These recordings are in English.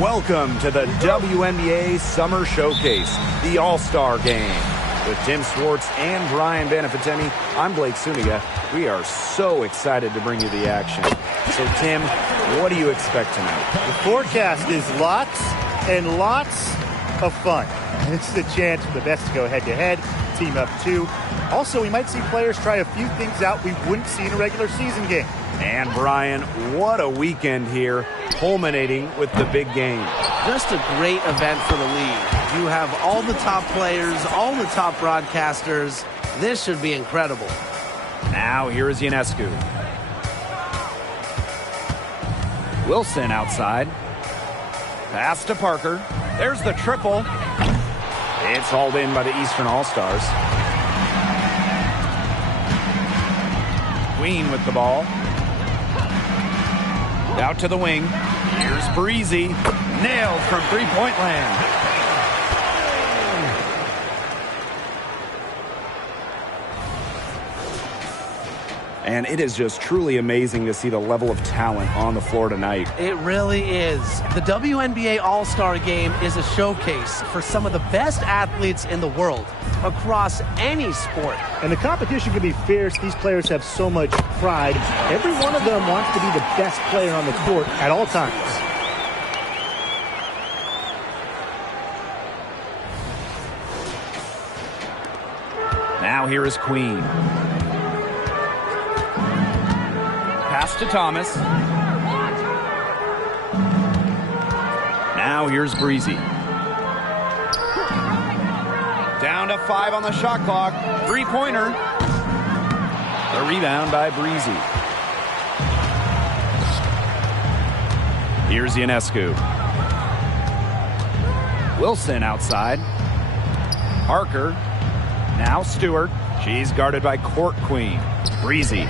Welcome to the WNBA Summer Showcase, the All-Star Game. With Tim Swartz and Brian Banafitemi, I'm Blake Suniga. We are so excited to bring you the action. So, Tim, what do you expect tonight? The forecast is lots and lots of fun. This is a chance for the best to go head-to-head, team up two. Also, we might see players try a few things out we wouldn't see in a regular season game. And, Brian, what a weekend here, culminating with the big game. Just a great event for the league. You have all the top players, all the top broadcasters. This should be incredible. Now, here is Ionescu. Wilson outside. Pass to Parker. There's the triple. It's hauled in by the Eastern All-Stars. Queen with the ball. Out to the wing. Here's Breezy. Nailed from three-point land. And it is just truly amazing to see the level of talent on the floor tonight. It really is. The WNBA All-Star Game is a showcase for some of the best athletes in the world across any sport. And the competition can be fierce. These players have so much pride. Every one of them wants to be the best player on the court at all times. Now here is Queen. Pass to Thomas. Now here's Breezy. Down to 5 on the shot clock. Three-pointer. The rebound by Breezy. Here's Ionescu. Wilson outside. Parker. Now Stewart. She's guarded by Court Queen. Breezy.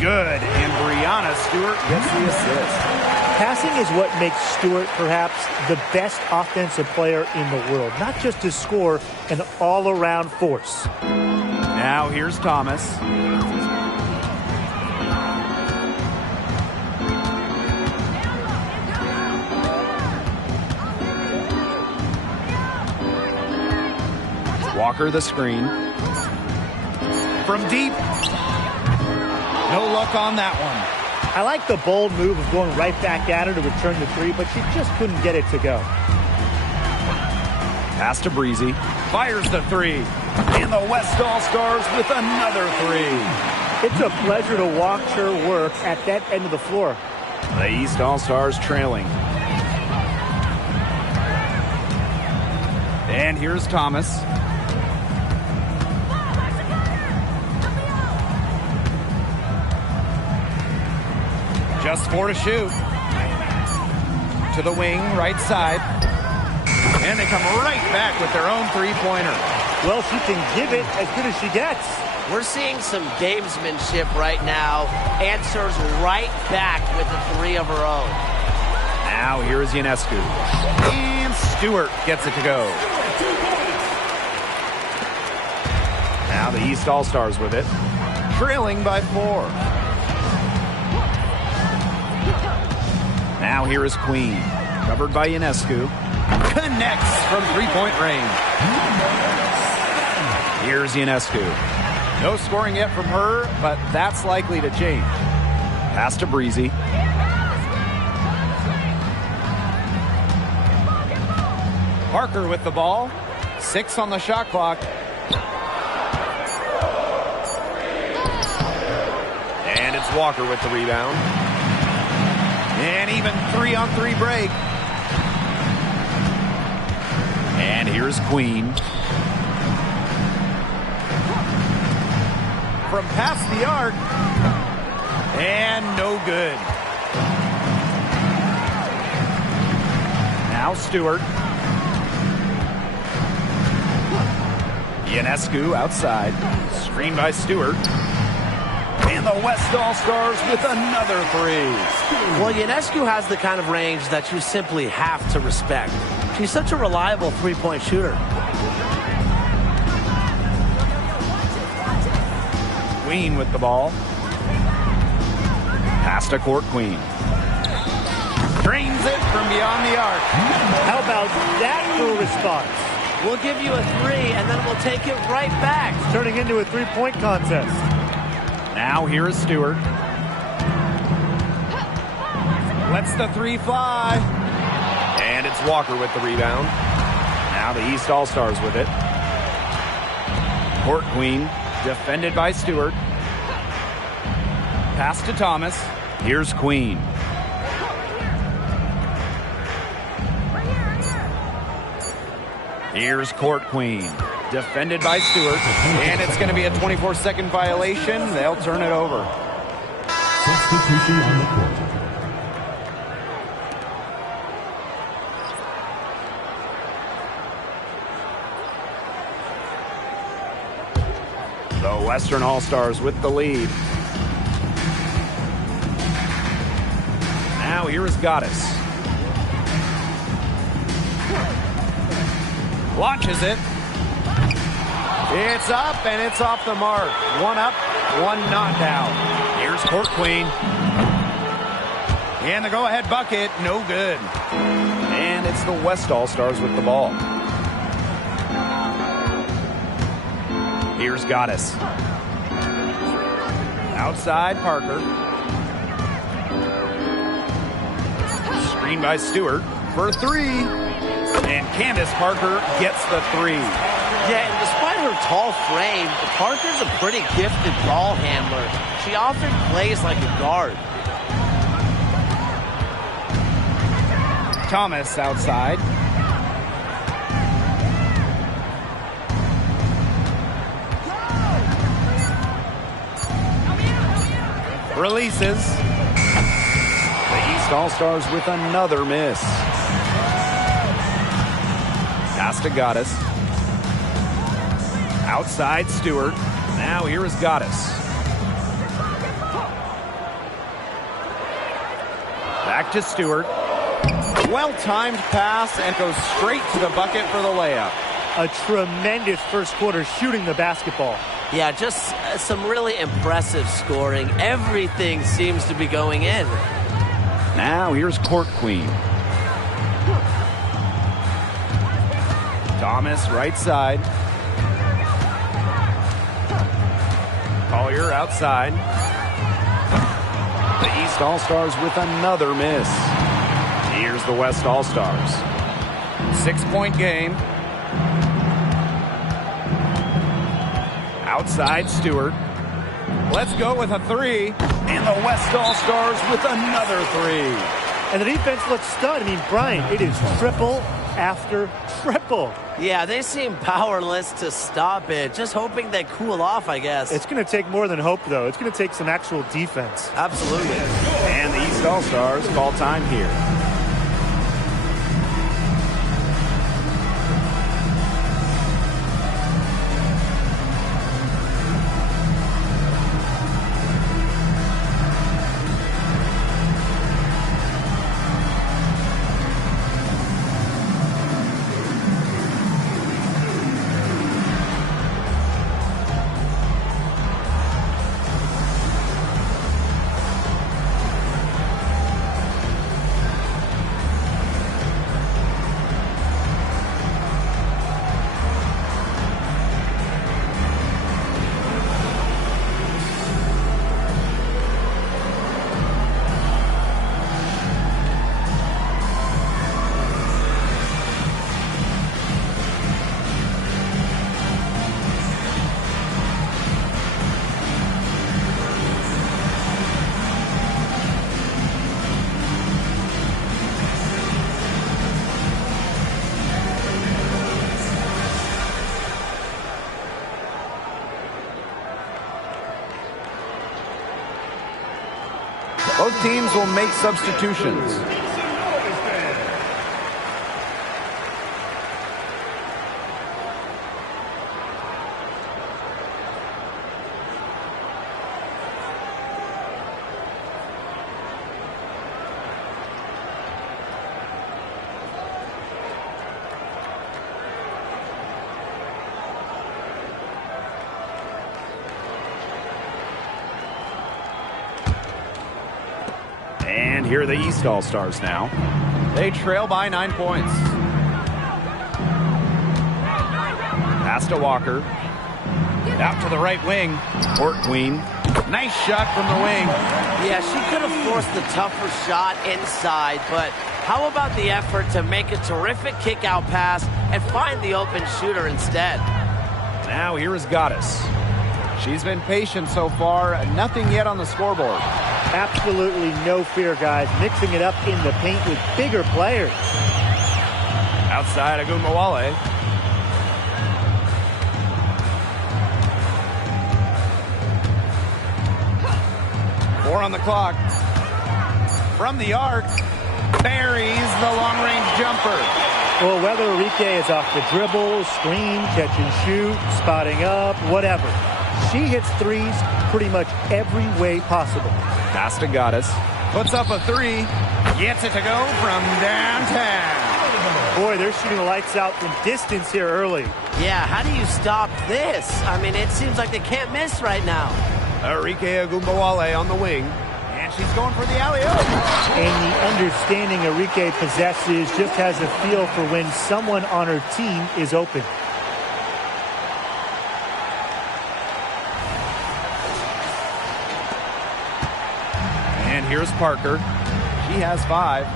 Good, and Brianna Stewart gets the assist. Passing is what makes Stewart perhaps the best offensive player in the world. Not just to score, an all-around force. Now here's Thomas. Walker the screen. From deep. No luck on that one. I like the bold move of going right back at her to return the three, but she just couldn't get it to go. Pass to Breezy. Fires the three. And the West All-Stars with another three. It's a pleasure to watch her work at that end of the floor. The East All-Stars trailing. And here's Thomas. Just 4 to shoot. To the wing, right side. And they come right back with their own three-pointer. Well, she can give it as good as she gets. We're seeing some gamesmanship right now. Answers right back with the three of her own. Now here's Ionescu. And Stewart gets it to go. Now the East All-Stars with it. Trailing by 4. Now here is Queen. Covered by Ionescu. Connects from three-point range. Here's Ionescu. No scoring yet from her, but that's likely to change. Pass to Breezy. Parker with the ball. 6 on the shot clock. And it's Walker with the rebound. And even 3-on-3 break. And here's Queen. From past the arc. And no good. Now Stewart. Ionescu outside. Screen by Stewart. And the West All-Stars with another three. Well, Ionescu has the kind of range that you simply have to respect. She's such a reliable three-point shooter. Queen with the ball. Pass to Court Queen. Drains it from beyond the arc. How about that for a response? We'll give you a 3, and then we'll take it right back. Turning into a three-point contest. Now here is Stewart. Lets the 3 fly. And it's Walker with the rebound. Now the East All-Stars with it. Court Queen, defended by Stewart. Pass to Thomas. Here's Queen. Here's Court Queen, defended by Stewart. And it's going to be a 24-second violation. They'll turn it over. Substitution on the court. The Western All-Stars with the lead. Now here is Goddess. Launches it. It's up and it's off the mark. One up, one not down. Here's Court Queen. And the go-ahead bucket, no good. And it's the West All-Stars with the ball. Here's Goddess. Outside, Parker. Screen by Stewart for 3. And Candace Parker gets the 3. Yeah, and despite her tall frame, Parker's a pretty gifted ball handler. She often plays like a guard. Thomas outside. Releases. The East All-Stars with another miss. Pass to Goddess. Outside Stewart. Now here is Goddess. Back to Stewart. Well-timed pass and goes straight to the bucket for the layup. A tremendous first quarter shooting the basketball. Yeah, just some really impressive scoring. Everything seems to be going in. Now here's Court Queen. Thomas right side. Collier outside. The East All-Stars with another miss. Here's the West All-Stars. 6-point game. Outside Stewart. Let's go with a 3. And the West All-Stars with another 3. And the defense looks stunned. I mean, Brian, it is triple after triple. Yeah, they seem powerless to stop it. Just hoping they cool off, I guess. It's going to take more than hope, though. It's going to take some actual defense. Absolutely. And the East All-Stars call time here. Both teams will make substitutions. And here are the East All-Stars now. They trail by 9 points. Pass to Walker. Out to the right wing. Court Queen. Nice shot from the wing. Yeah, she could have forced the tougher shot inside, but how about the effort to make a terrific kick-out pass and find the open shooter instead? Now here is Goddess. She's been patient so far. Nothing yet on the scoreboard. Absolutely no fear, guys. Mixing it up in the paint with bigger players. Outside Agumbawale. 4 on the clock. From the arc, buries the long-range jumper. Well, whether Enrique is off the dribble, screen, catch and shoot, spotting up, whatever. She hits threes pretty much every way possible. Pass to Goddess. Puts up a 3. Gets it to go from downtown. Boy, they're shooting lights out from distance here early. Yeah, how do you stop this? I mean, it seems like they can't miss right now. Enrique Agumbawale on the wing. And she's going for the alley-oop. And the understanding Enrique possesses, just has a feel for when someone on her team is open. And here's Parker. She has 5.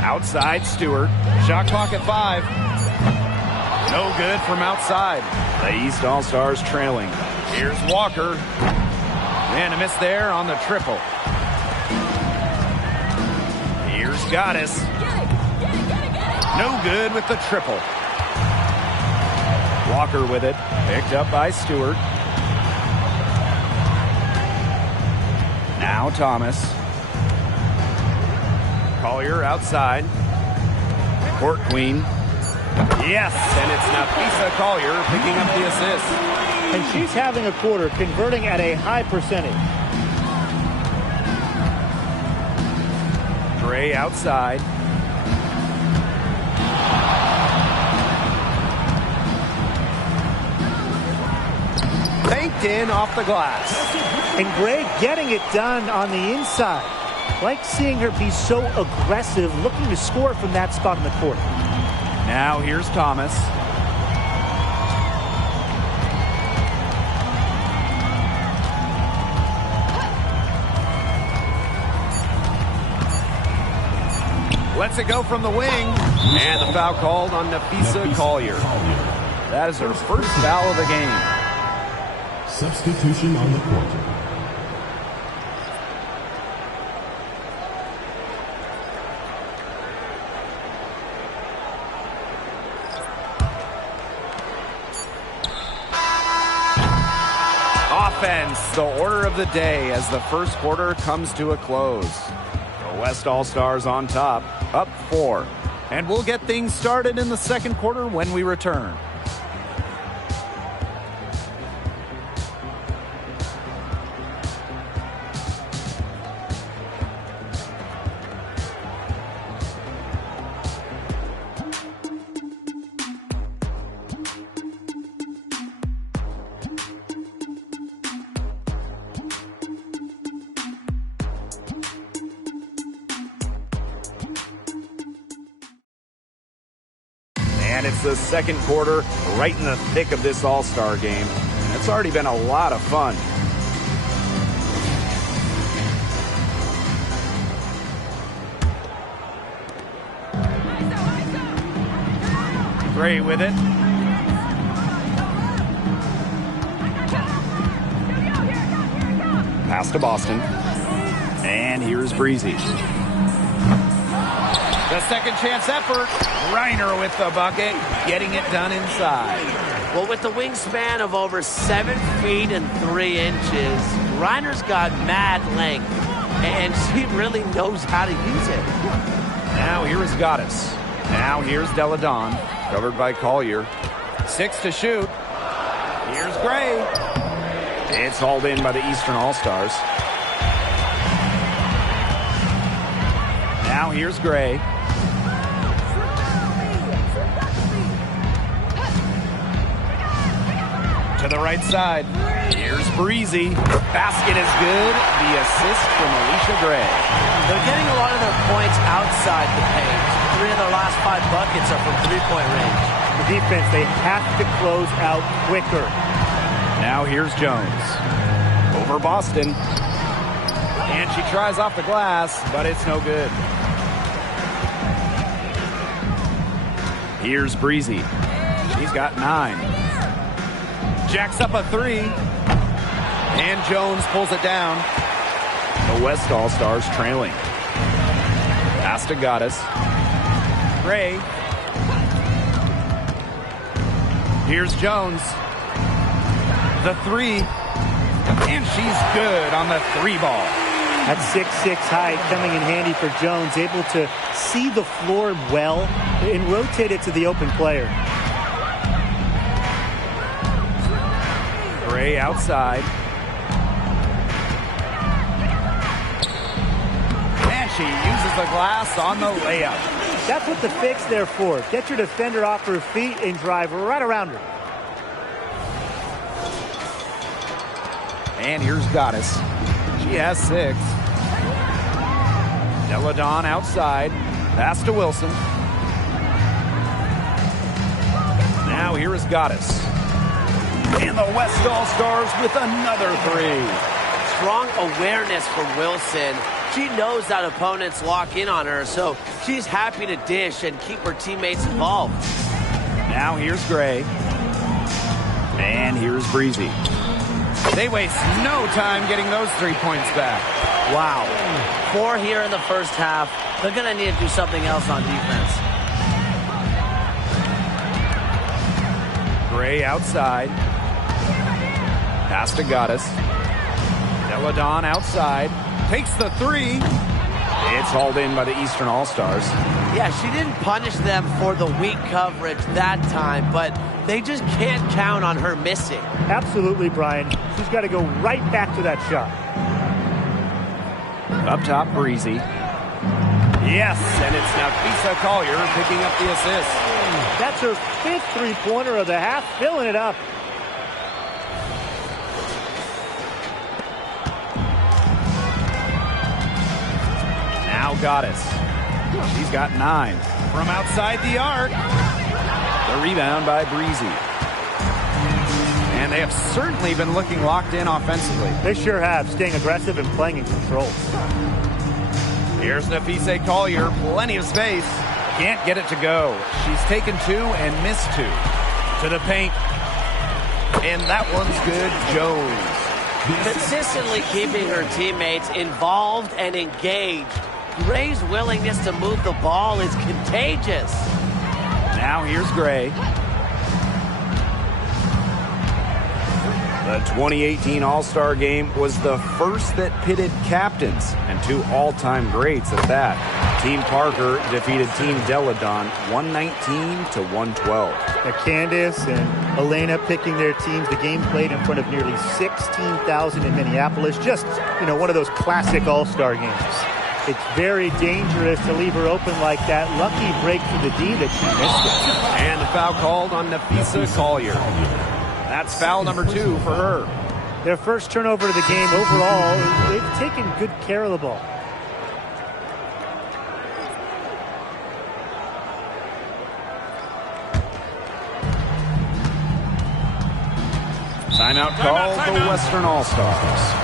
Outside, Stewart. Shot clock at 5. No good from outside. The East All-Stars trailing. Here's Walker. And a miss there on the triple. Here's Goddess. No good with the triple. Walker with it. Picked up by Stewart. Now Thomas. Collier outside. Court Queen. Yes, and it's Nafisa Collier picking up the assist. And she's having a quarter, converting at a high percentage. Gray outside. Banked in off the glass. And Gray getting it done on the inside. Like seeing her be so aggressive, looking to score from that spot in the court. Now here's Thomas. Lets it go from the wing. And the foul called on Nafisa Collier. That is her first foul of the game. Substitution on the court. Offense, the order of the day as the first quarter comes to a close. The West All-Stars on top, up 4. And we'll get things started in the second quarter when we return. And it's the second quarter, right in the thick of this All-Star game. And it's already been a lot of fun. Gray with it. Pass to Boston. And here's Breezy. The second chance effort. Reiner with the bucket, getting it done inside. Well, with the wingspan of over 7 feet and 3 inches, Reiner's got mad length, and she really knows how to use it. Now here is Goddess. Now here's Deladon, covered by Collier. 6 to shoot. Here's Gray. It's hauled in by the Eastern All-Stars. Now here's Gray. To the right side. Here's Breezy. Basket is good. The assist from Alicia Gray. They're getting a lot of their points outside the paint. 3 of their last 5 buckets are from three-point range. The defense, they have to close out quicker. Now here's Jones. Over Boston. And she tries off the glass, but it's no good. Here's Breezy. She's got 9. Jacks up a 3. And Jones pulls it down. The West All-Stars trailing. Pass to Goddess. Gray. Here's Jones. The 3. And she's good on the 3 ball. That 6'6" height coming in handy for Jones, able to see the floor well and rotate it to the open player. Gray outside. And she uses the glass on the layup. That's what the fix there for. Get your defender off her feet and drive right around her. And here's Goddess. She has 6. Deladon outside. Pass to Wilson. Now here is Goddess. And the West All-Stars with another 3. Strong awareness from Wilson. She knows that opponents lock in on her, so she's happy to dish and keep her teammates involved. Now here's Gray. And here's Breezy. They waste no time getting those 3 points back. Wow. 4 here in the first half. They're going to need to do something else on defense. Gray outside. Pass to Goddess. Deladon outside. Takes the 3. It's hauled in by the Eastern All-Stars. Yeah, she didn't punish them for the weak coverage that time, but they just can't count on her missing. Absolutely, Brian. She's got to go right back to that shot. Up top, Breezy. Yes, and it's Nafisa Collier picking up the assist. That's her 5th three-pointer of the half, filling it up. Now Goddess. She's got 9. From outside the arc. The rebound by Breezy. And they have certainly been looking locked in offensively. They sure have, staying aggressive and playing in control. Here's Nafisa Collier, plenty of space. Can't get it to go. She's taken 2 and missed 2. To the paint. And that one's good. Jones. Consistently keeping her teammates involved and engaged. Gray's willingness to move the ball is contagious. Now here's Gray. The 2018 All-Star Game was the first that pitted captains and 2 all-time greats at that. Team Parker defeated Team Deladon 119-112. Candace and Elena picking their teams. The game played in front of nearly 16,000 in Minneapolis. Just, one of those classic All-Star games. It's very dangerous to leave her open like that. Lucky break for the D that she missed it. And the foul called on Nafisa Collier. That's foul number 2 for her. Their first turnover of the game overall. They've taken good care of the ball. Timeout call for Western All-Stars.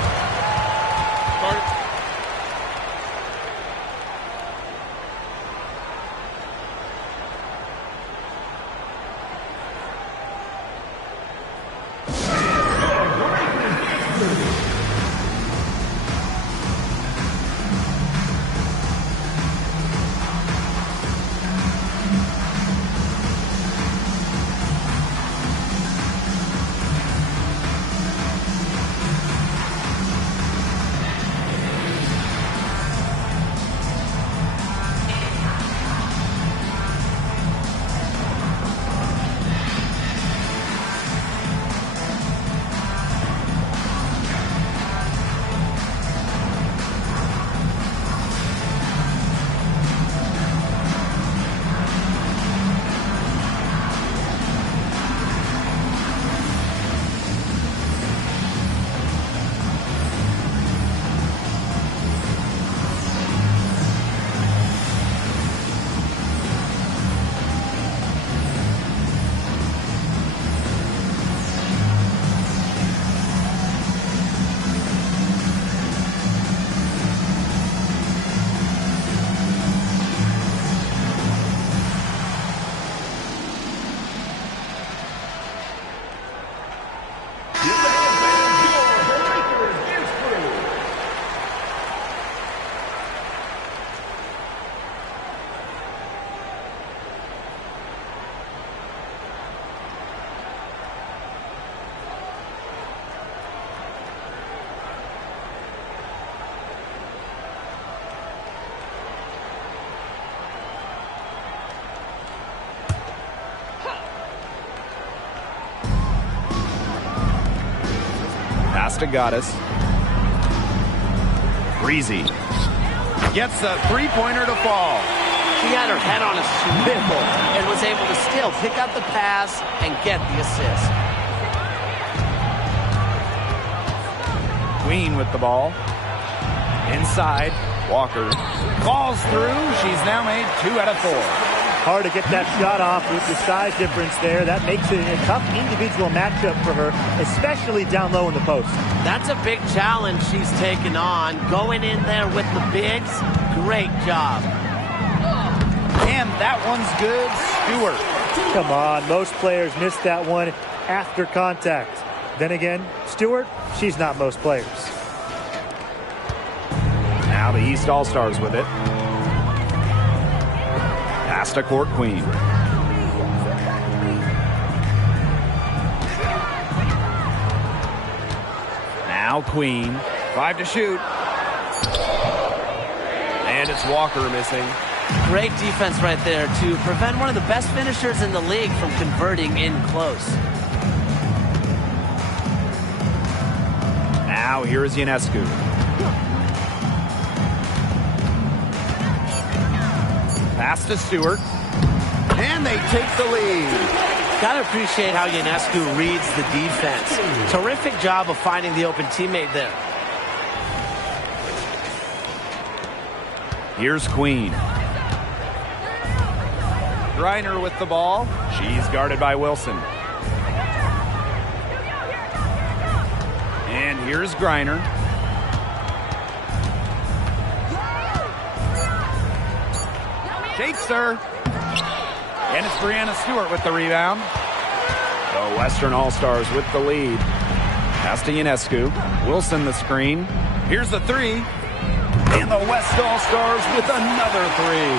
to Goddess. Breezy gets the three-pointer to fall. She had her head on a swivel and was able to still pick up the pass and get the assist. Queen with the ball. Inside. Walker falls through. She's now made 2 out of 4. Hard to get that shot off with the size difference there. That makes it a tough individual matchup for her, especially down low in the post. That's a big challenge she's taken on. Going in there with the bigs, great job. And that one's good. Stewart. Come on, most players miss that one after contact. Then again, Stewart, she's not most players. Now the East All-Stars with it. Pass to Court Queen. Now Queen. 5 to shoot. And it's Walker missing. Great defense right there to prevent one of the best finishers in the league from converting in close. Now here is Ionescu. Pass to Stewart. And they take the lead. Gotta appreciate how Ionescu reads the defense. Terrific job of finding the open teammate there. Here's Queen. Griner with the ball. She's guarded by Wilson. And here's Griner. Shakes her. And it's Brianna Stewart with the rebound. The Western All-Stars with the lead. Pass to Ionescu. Wilson the screen. Here's the three. And the West All-Stars with another three.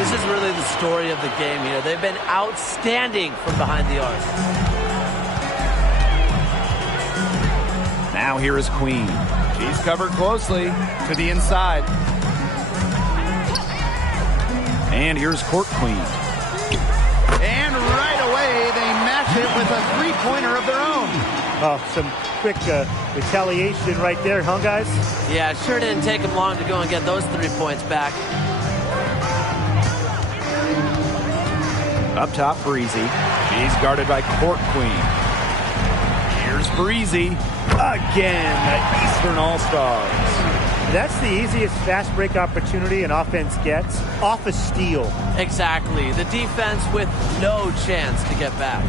This is really the story of the game here. They've been outstanding from behind the arc. Now here is Queen. She's covered closely to the inside. And here's Court Queen. And right away, they match it with a three-pointer of their own. Oh, some quick retaliation right there, huh, guys? Yeah, it sure didn't take them long to go and get those 3 points back. Up top, Breezy. She's guarded by Court Queen. Here's Breezy. Again, the Eastern All-Stars. That's the easiest fast break opportunity an offense gets, off a steal. Exactly. The defense with no chance to get back.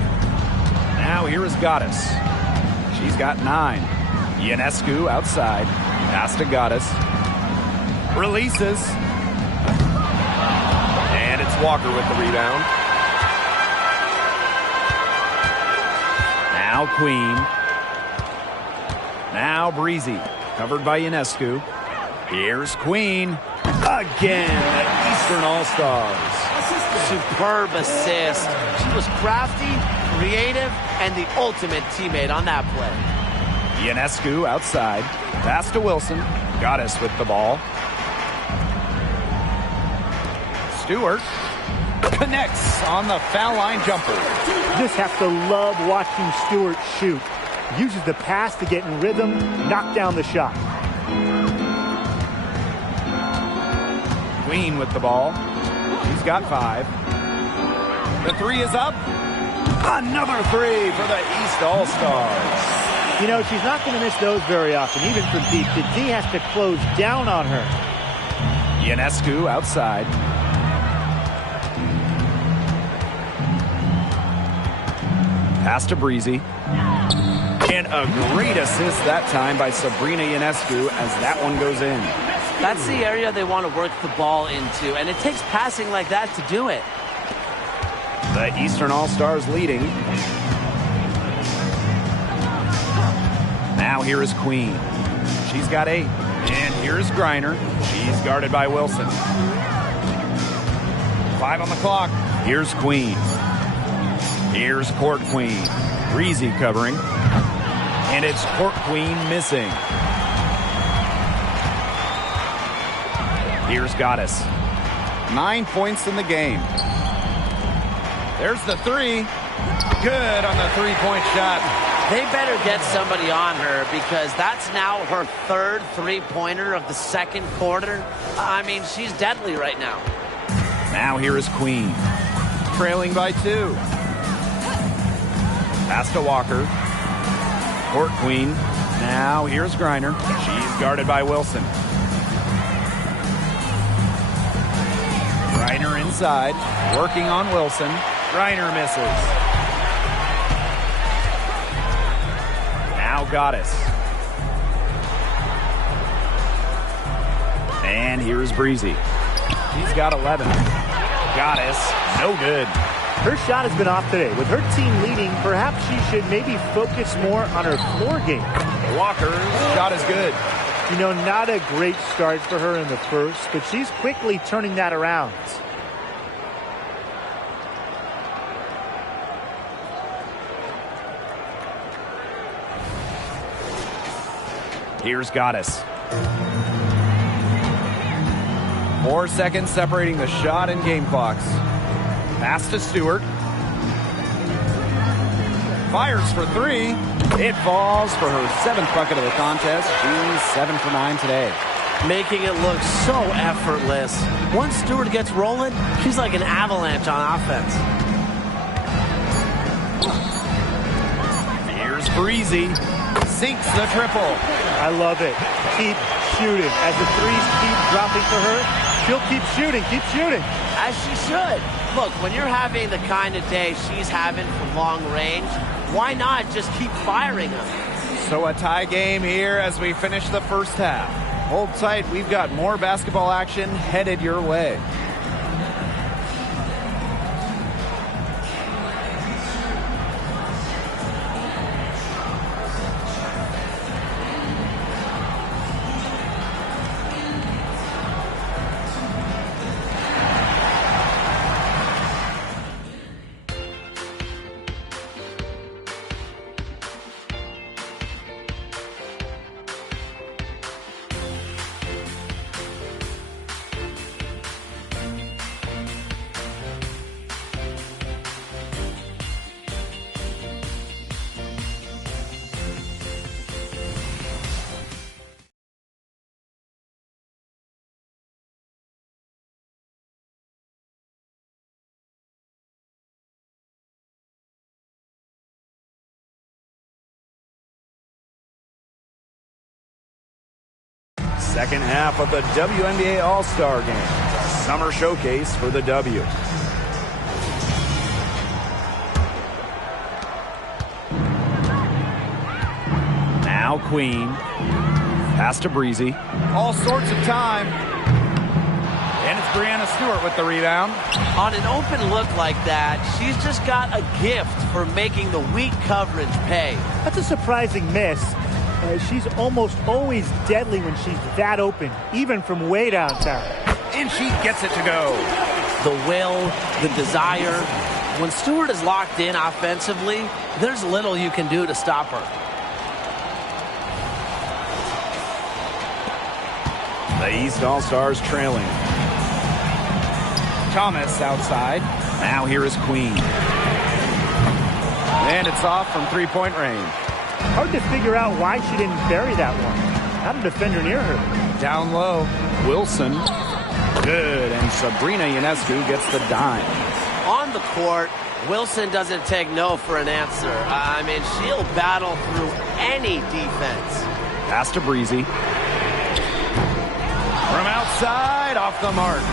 Now here is Goddess. She's got 9. Ionescu outside. Pass to Goddess. Releases. And it's Walker with the rebound. Now Queen. Now Breezy. Covered by Ionescu. Here's Queen. Again, the Eastern All-Stars. Superb assist. She was crafty, creative, and the ultimate teammate on that play. Ionescu outside. Pass to Wilson. Goddess with the ball. Stewart connects on the foul line jumper. You just have to love watching Stewart shoot. Uses the pass to get in rhythm, knock down the shot. Queen with the ball. She's got 5. The three is up. Another three for the East All-Stars. You know, she's not going to miss those very often, even from deep. The D has to close down on her. Ionescu outside. Pass to Breezy. And a great assist that time by Sabrina Ionescu as that one goes in. That's the area they want to work the ball into, and it takes passing like that to do it. The Eastern All-Stars leading. Now here is Queen. She's got 8. And here's Griner. She's guarded by Wilson. 5 on the clock. Here's Queen. Here's Court Queen. Breezy covering. And it's Court Queen missing. Here's Goddess. 9 points in the game. There's the three. Good on the three-point shot. They better get somebody on her because that's now her third three-pointer of the second quarter. I mean, she's deadly right now. Now here is Queen. Trailing by 2. Pass to Walker. Court Queen. Now here's Griner. She's guarded by Wilson. Griner inside. Working on Wilson. Griner misses. Now Goddess. And here's Breezy. He's got 11. Goddess, no good. Her shot has been off today. With her team leading, perhaps she should maybe focus more on her floor game. Walker's shot is good. You know, not a great start for her in the first, but she's quickly turning that around. Here's Goddess. 4 seconds separating the shot and game clocks. Pass to Stewart. Fires for 3. It falls for her 7th bucket of the contest. She's 7 for 9 today. Making it look so effortless. Once Stewart gets rolling, she's like an avalanche on offense. Here's Breezy. Sinks the triple. I love it. Keep shooting. As the threes keep dropping for her, she'll keep shooting. Keep shooting. As she should. Look, when you're having the kind of day she's having from long range, why not just keep firing them? So a tie game here as we finish the first half. Hold tight. We've got more basketball action headed your way. Second half of the WNBA All-Star Game. Summer showcase for the W. Now Queen. Pass to Breezy. All sorts of time. And it's Brianna Stewart with the rebound. On an open look like that, she's just got a gift for making the weak coverage pay. That's a surprising miss. She's almost always deadly when she's that open, even from way downtown. And she gets it to go. The will, the desire. When Stewart is locked in offensively, there's little you can do to stop her. The East All-Stars trailing. Thomas outside. Now here is Queen. And it's off from three-point range. Hard to figure out why she didn't bury that one. Not a defender near her. Down low. Wilson. Good. And Sabrina Ionescu gets the dime. On the court, Wilson doesn't take no for an answer. I mean, she'll battle through any defense. Pass to Breezy. From outside, off the mark.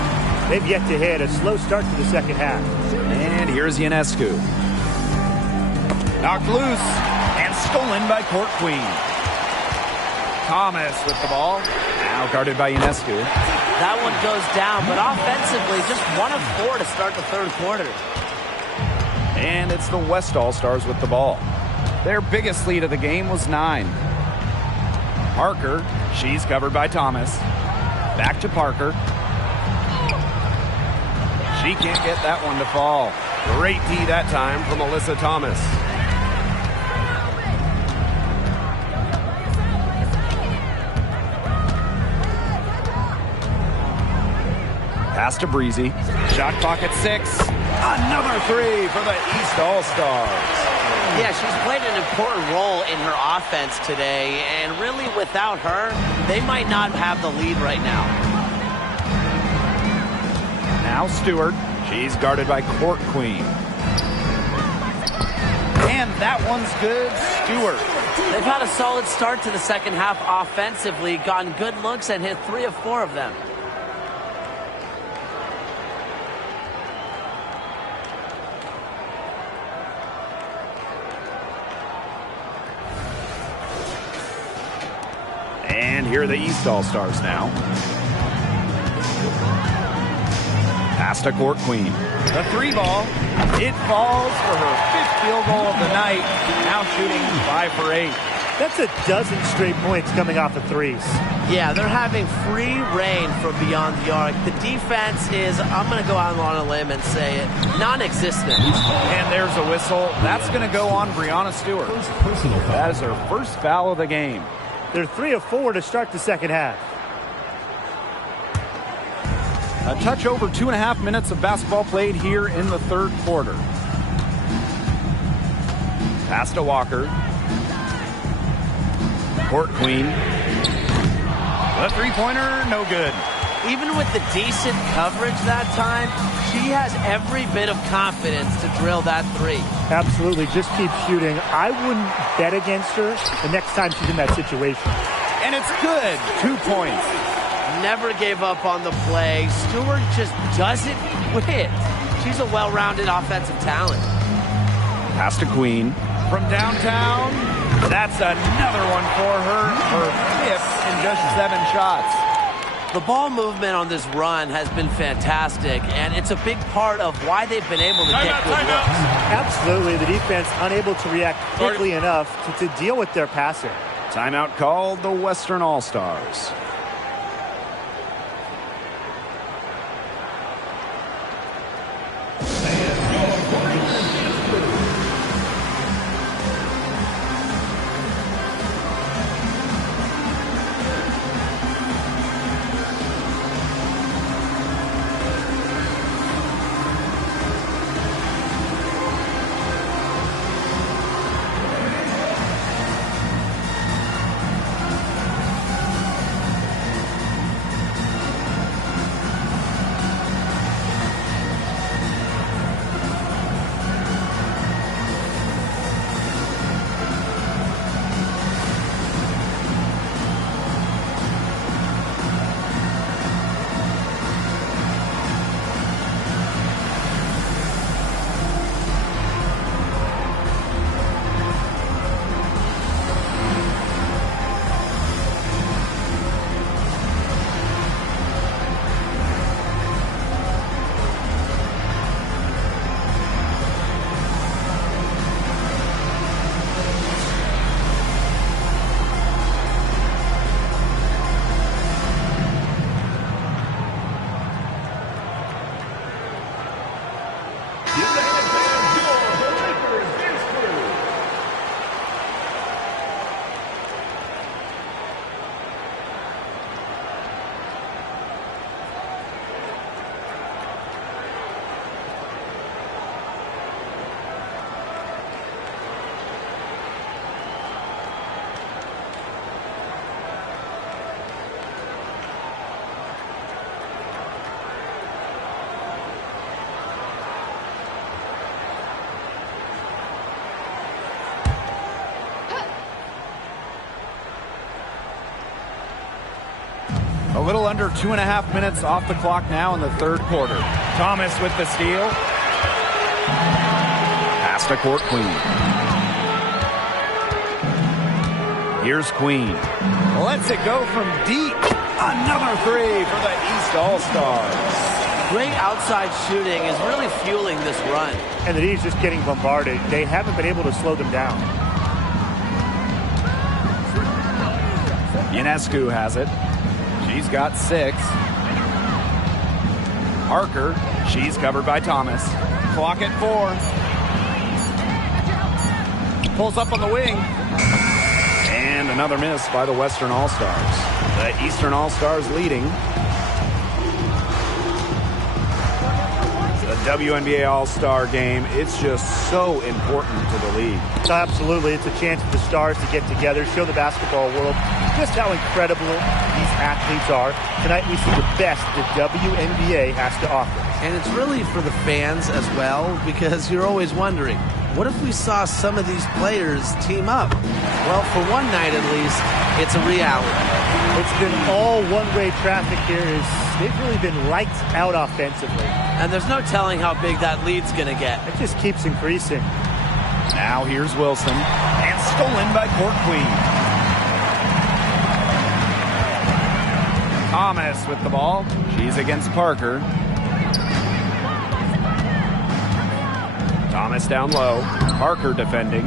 They've yet to hit. A slow start to the second half. And here's Ionescu. Knocked loose and stolen by Court Queen. Thomas with the ball. Now guarded by Ionescu. That one goes down, but offensively, just 1 of 4 to start the third quarter. And it's the West All-Stars with the ball. Their biggest lead of the game was 9. Parker, she's covered by Thomas. Back to Parker. She can't get that one to fall. Great D that time from Alyssa Thomas. Pass to Breezy. Shot clock at 6. Another 3 for the East All-Stars. Yeah, she's played an important role in her offense today, and really without her, they might not have the lead right now. Now Stewart. She's guarded by Court Queen. And that one's good. Stewart. They've had a solid start to the second half offensively, gotten good looks, and hit 3 of 4 of them. And here are the East All-Stars now. Pass to Court Queen. The 3 ball. It falls for her 5th field goal of the night. Now shooting 5 for 8. That's a dozen straight points coming off of threes. Yeah, they're having free reign from beyond the arc. The defense is, I'm going to go out on a limb and say it, non-existent. And there's a whistle. That's going to go on Breanna Stewart. Personal foul. That is her first foul of the game. They're 3 of 4 to start the second half. A touch over 2.5 minutes of basketball played here in the third quarter. Pass to Walker. Court Queen. The three-pointer, no good. Even with the decent coverage that time, she has every bit of confidence to drill that 3. Absolutely. Just keep shooting. I wouldn't bet against her the next time she's in that situation. And it's good. 2 points. Never gave up on the play. Stewart just doesn't quit. She's a well-rounded offensive talent. Pass to Queen. From downtown, that's another one for her. Her 5th in just 7 shots. The ball movement on this run has been fantastic, and it's a big part of why they've been able to get good looks. Absolutely. The defense unable to react quickly enough to deal with their passing. Timeout called the Western All-Stars. A little under 2.5 minutes off the clock now in the third quarter. Thomas with the steal. Pass to Court Queen. Here's Queen. Lets it go from deep. Another 3 for the East All-Stars. Great outside shooting is really fueling this run. And the D's just getting bombarded. They haven't been able to slow them down. Ionescu has it. She's got 6. Parker, she's covered by Thomas. Clock at 4. Pulls up on the wing. And another miss by the Western All-Stars. The Eastern All-Stars leading. The WNBA All-Star game, it's just so important to the league. Absolutely. It's a chance for the stars to get together, show the basketball world just how incredible these athletes are. Tonight we see the best the WNBA has to offer. And it's really for the fans as well, because you're always wondering, what if we saw some of these players team up? Well, for one night at least, it's a reality. It's been all one-way traffic here. They've really been lights out offensively. And there's no telling how big that lead's going to get. It just keeps increasing. Now here's Wilson, and stolen by Court Queen. Thomas with the ball. She's against Parker. Thomas down low. Parker defending.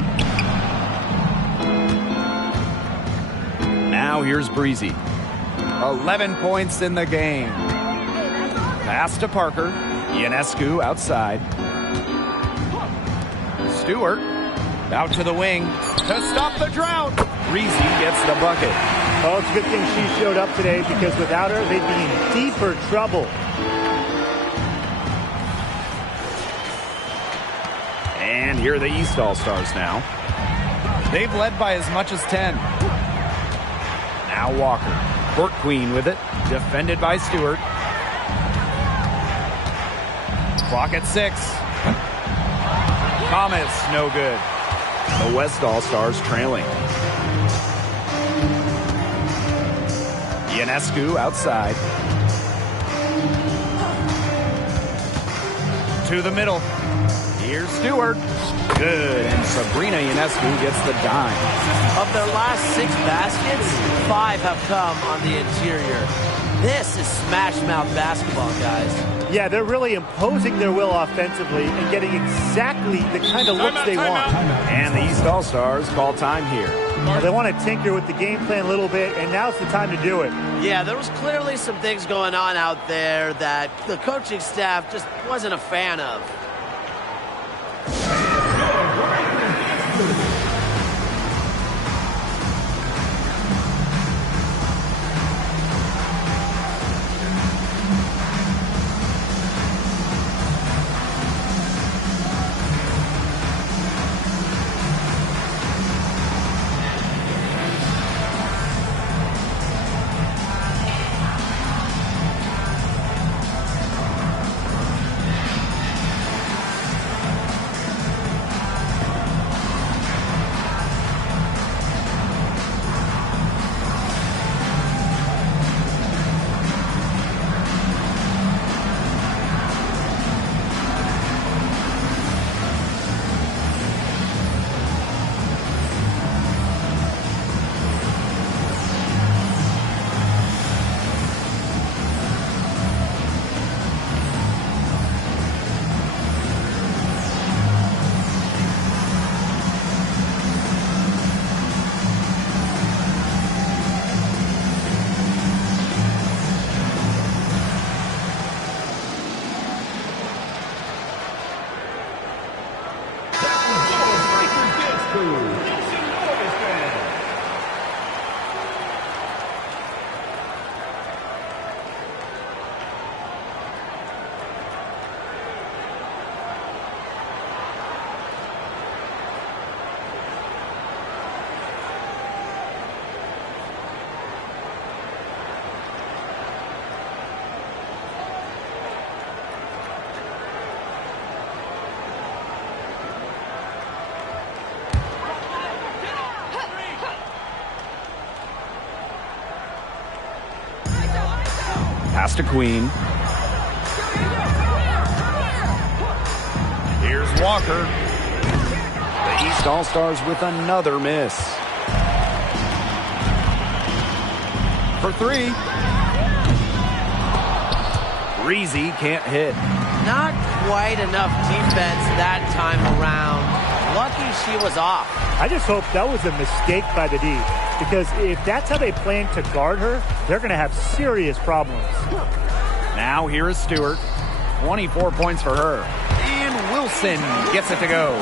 Now here's Breezy. 11 points in the game. Pass to Parker. Ionescu outside. Stewart out to the wing to stop the drought. Breezy gets the bucket. Oh, it's a good thing she showed up today, because without her, they'd be in deeper trouble. And here are the East All-Stars now. They've led by as much as 10. Now Walker. Court Queen with it. Defended by Stewart. Clock at 6. Thomas, no good. The West All-Stars trailing. Ionescu outside. To the middle. Here's Stewart. Good. And Sabrina Ionescu gets the dime. Of their last 6 baskets, 5 have come on the interior. This is smash-mouth basketball, guys. Yeah, they're really imposing their will offensively and getting exactly the kind of looks they want. And the East All-Stars call time here. They want to tinker with the game plan a little bit, and now's the time to do it. Yeah, there was clearly some things going on out there that the coaching staff just wasn't a fan of. Pass to Queen. Here's Walker. The East All-Stars with another miss. For 3. Breezy can't hit. Not quite enough defense that time around. Lucky she was off. I just hope that was a mistake by the D, because if that's how they plan to guard her, they're going to have serious problems. Now here is Stewart. 24 points for her. And Wilson gets it to go.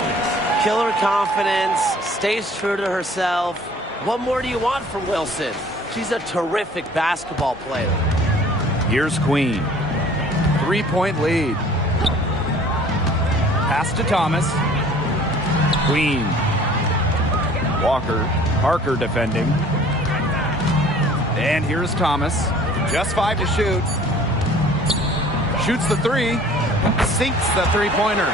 Killer confidence, stays true to herself. What more do you want from Wilson? She's a terrific basketball player. Here's Queen. 3-point lead. Pass to Thomas. Queen. Walker. Parker defending. And here's Thomas. Just 5 to shoot. Shoots the 3. Sinks the three-pointer.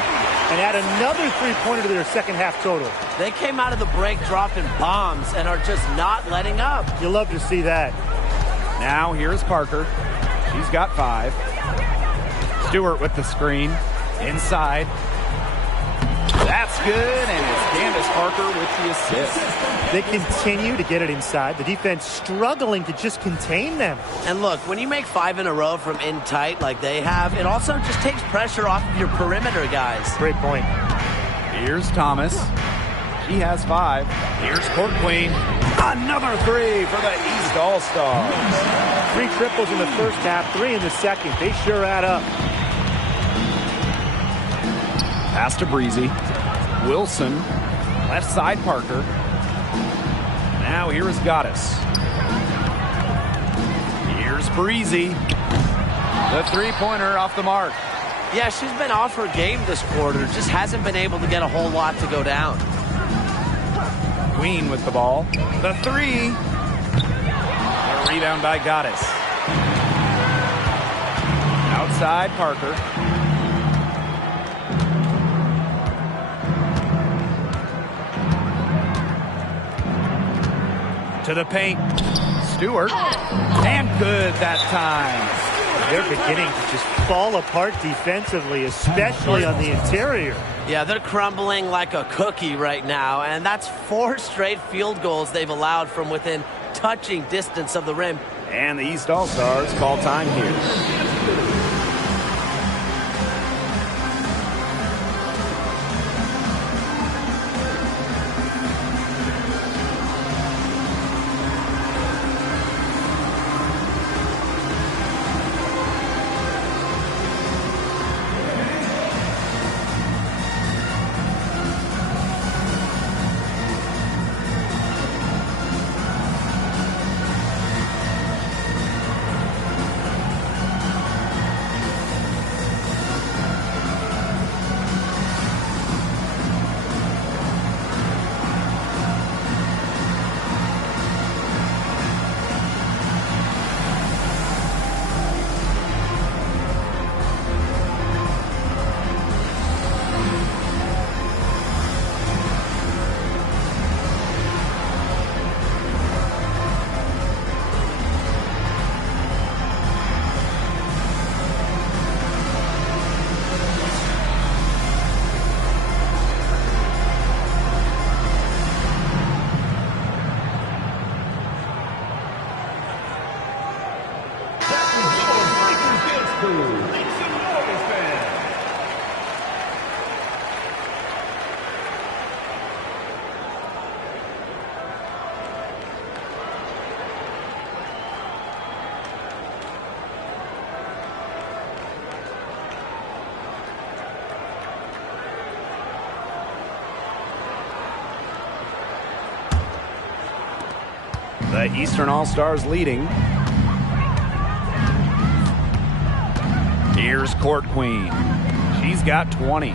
And add another three-pointer to their second half total. They came out of the break dropping bombs and are just not letting up. You love to see that. Now here's Parker. She's got 5. Stewart with the screen. Inside. That's good, and it's Candace Parker with the assist. They continue to get it inside. The defense struggling to just contain them. And look, when you make 5 in a row from in tight like they have, it also just takes pressure off of your perimeter guys. Great point. Here's Thomas. She has 5. Here's Court Queen. Another 3 for the East All-Stars. 3 triples in the first half, 3 in the second. They sure add up. Pass to Breezy. Wilson. Left side Parker. Now here is Goddess. Here's Breezy. The three-pointer off the mark. Yeah, she's been off her game this quarter. Just hasn't been able to get a whole lot to go down. Queen with the ball. The 3. A rebound by Goddess. Outside Parker. To the paint. Stewart. And good that time. They're beginning to just fall apart defensively, especially on the interior. Yeah, they're crumbling like a cookie right now, and that's 4 straight field goals they've allowed from within touching distance of the rim. And the East All-Stars call time here. The Eastern All-Stars leading. Here's Court Queen. She's got 20.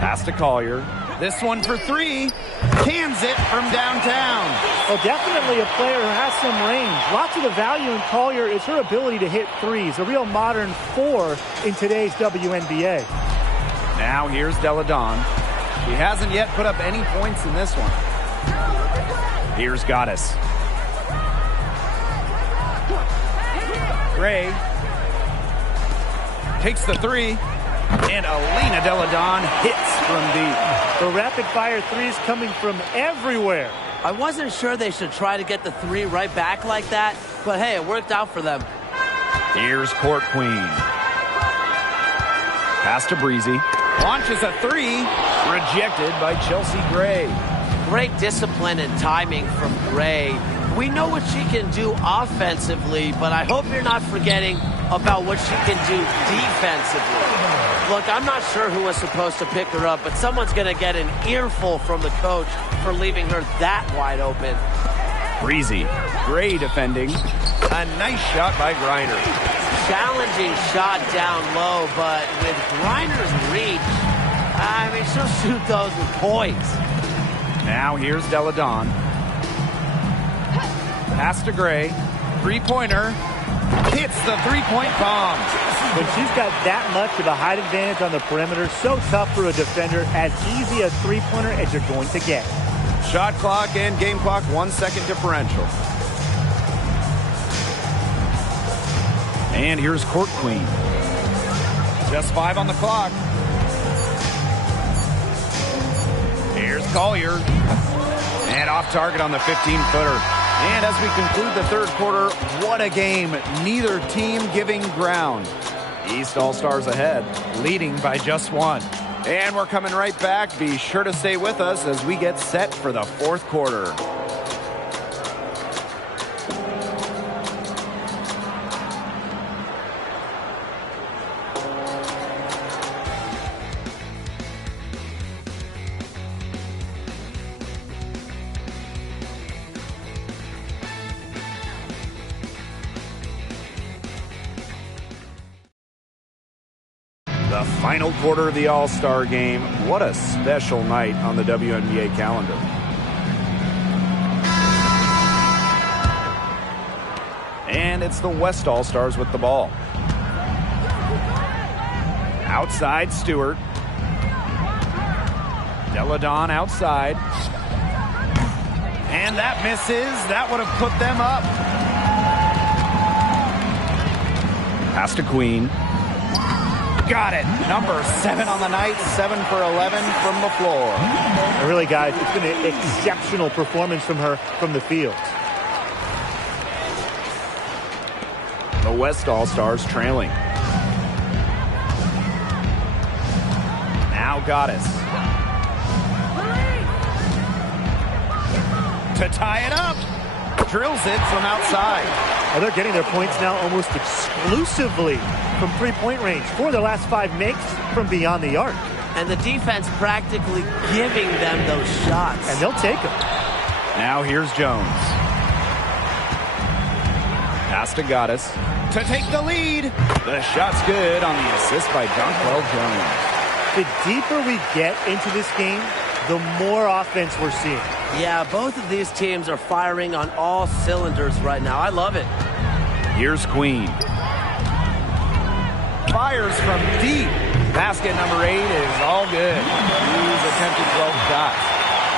Pass to Collier. This one for 3. Cans it from downtown. Well, definitely a player who has some range. Lots of the value in Collier is her ability to hit threes. A real modern 4 in today's WNBA. Now here's Deladon. She hasn't yet put up any points in this one. Here's Goddess. Gray takes the 3, and Alina Deladon hits from deep. The rapid-fire threes coming from everywhere. I wasn't sure they should try to get the 3 right back like that, but hey, it worked out for them. Here's Court Queen. Pass to Breezy. Launches a 3, rejected by Chelsea Gray. Great discipline and timing from Gray. We know what she can do offensively, but I hope you're not forgetting about what she can do defensively. Look, I'm not sure who was supposed to pick her up, but someone's going to get an earful from the coach for leaving her that wide open. Breezy. Gray defending. A nice shot by Griner. challenging shot down low, but with Griner's reach, I mean, she'll shoot those with poise. Now here's Deladon. Pass to Gray. Three-pointer. Hits the three-point bomb. When she's got that much of a height advantage on the perimeter, so tough for a defender, as easy a three-pointer as you're going to get. Shot clock and game clock, 1 second differential. And here's Court Queen. Just 5 on the clock. Here's Collier. And off target on the 15-footer. And as we conclude the third quarter, what a game. Neither team giving ground. East All-Stars ahead, leading by just 1. And we're coming right back. Be sure to stay with us as we get set for the fourth quarter. The final quarter of the All-Star game. What a special night on the WNBA calendar. And it's the West All-Stars with the ball. Outside, Stewart. Deladon outside. And that misses. That would have put them up. Pass to Queen. Got it. Number 7 on the night, 7 for 11 from the floor. Really, guys, it's been an exceptional performance from her from the field. The West All-Stars trailing. Now Goddess. To tie it up. Drills it from outside. Oh, they're getting their points now almost exclusively from three-point range. 4 of their last 5 makes from beyond the arc. And the defense practically giving them those shots. And they'll take them. Now here's Jones. Pass to Goddess. To take the lead. The shot's good on the assist by Jonquel Jones. The deeper we get into this game, the more offense we're seeing. Yeah, both of these teams are firing on all cylinders right now. I love it. Here's Queen. Fires from deep. Basket number 8 is all good. He's attempted 12 shots.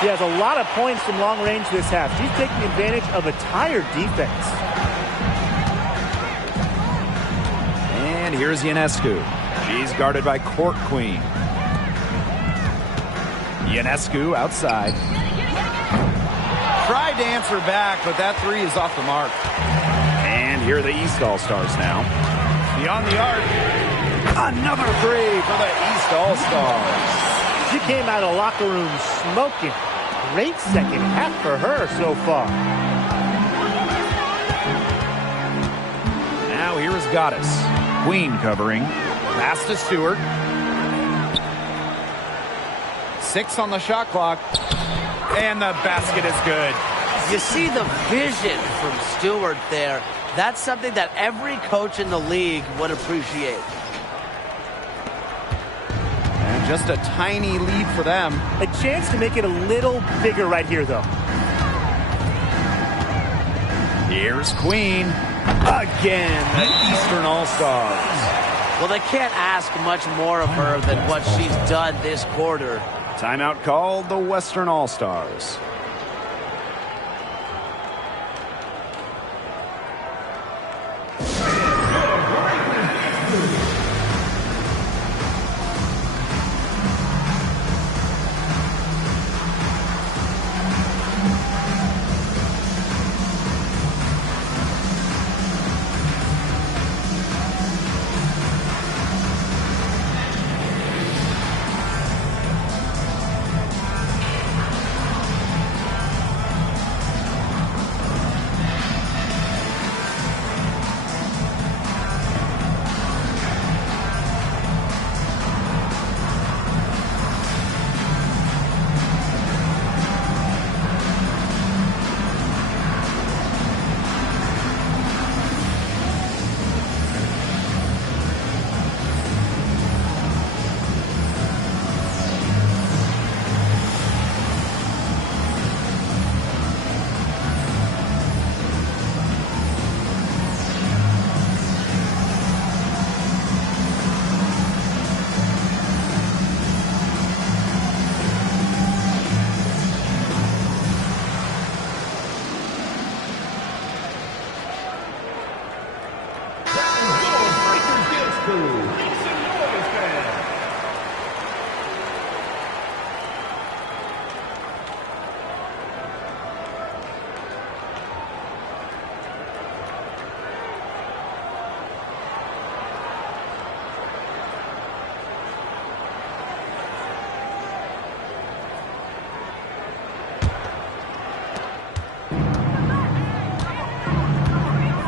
He has a lot of points from long range this half. She's taking advantage of a tired defense. And here's Ionescu. She's guarded by Court Queen. Ionescu outside. Tried to answer back, but that 3 is off the mark. And here are the East All-Stars now. Beyond the arc. Another 3 for the East All-Stars. She came out of the locker room smoking. Great second half for her so far. Now here is Goddess. Queen covering. Pass to Stewart. 6 on the shot clock. And the basket is good. You see the vision from Stewart there. That's something that every coach in the league would appreciate. And just a tiny lead for them. A chance to make it a little bigger right here, though. Here's Queen. Again, the Eastern All-Stars. Well, they can't ask much more of her than what she's done this quarter. Timeout called the Western All-Stars.